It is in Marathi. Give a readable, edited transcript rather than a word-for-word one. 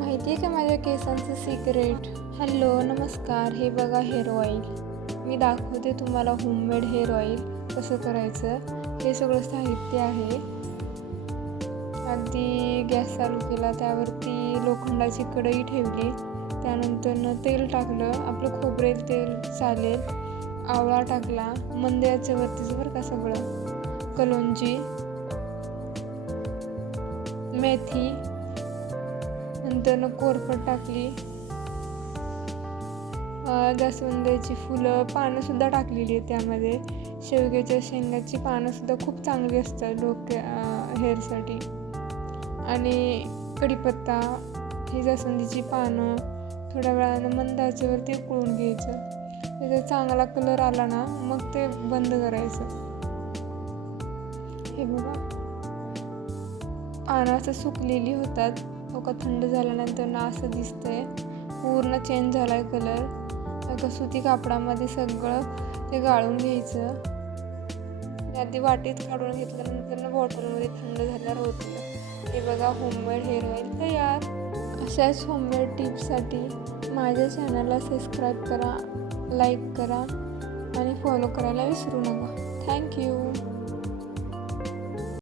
माहिती आहे का माझ्या केसांचं सिक्रेट? हॅलो नमस्कार, हे बघा हेअर ऑइल. मी दाखवते तुम्हाला होममेड हेअर ऑइल कसं करायचं. हे सगळं साहित्य आहे. अगदी गॅस चालू केला, त्यावरती लोखंडाची कढई ठेवली, त्यानंतर तेल टाकलं, आपलं खोबरेल तेल चालेल, आवळा टाकला, मंद आचेवरतीच बरं का सगळं, कलोंजी, मेथी, नंतर कोरफड टाकली, जास्वंदाची फुलं, पानंसुद्धा टाकलेली आहे त्यामध्ये. शेवग्याच्या शेंगाची पानंसुद्धा खूप चांगली असतात हेअरसाठी. आणि कढीपत्ता, ही जास्वंदीची पानं थोड्या वेळानं मंद आचेवरती उकळून घ्यायचं. त्याचा चांगला कलर आला ना मग ते बंद करायचं. हे बघा, पानं असं सुकलेली होतात, का थंड झाल्यानंतर ना असं दिसतंय, पूर्ण चेंज झाला आहे कलर. सुती कापडामध्ये सगळं ते गाळून घ्यायचं. आधी वाटीत काढून घेतल्यानंतर ना बॉटलमध्ये थंड झाल्यावर होतं. हे बघा, होममेड हेअर ऑइल तयार. अशाच होममेड टिप्ससाठी माझ्या चॅनलला सबस्क्राईब करा, लाईक करा आणि फॉलो करायला विसरू नका. थँक्यू.